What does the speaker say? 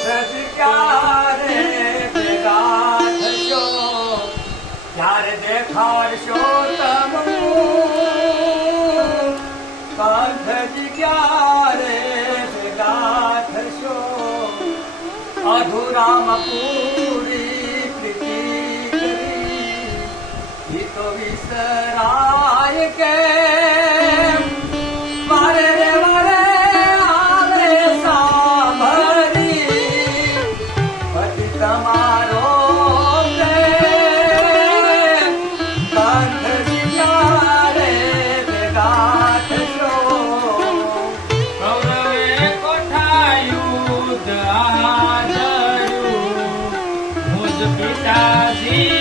ક્યારે ભેગા થશો ત્યારે દેખાડશો તમું કંઠજી ક્યારે ભેગા થશો અધુરામાં પૂરી પ્રીતિ કરી ઈ તો વિસરાય કે વારે રે વારે આવે સાંભળી પછી તમારો પ્રેમ કંઠજી ક્યારે ભેગા થશો કૌરવે કોઠાયું આદર્યું મુજ પિતાજી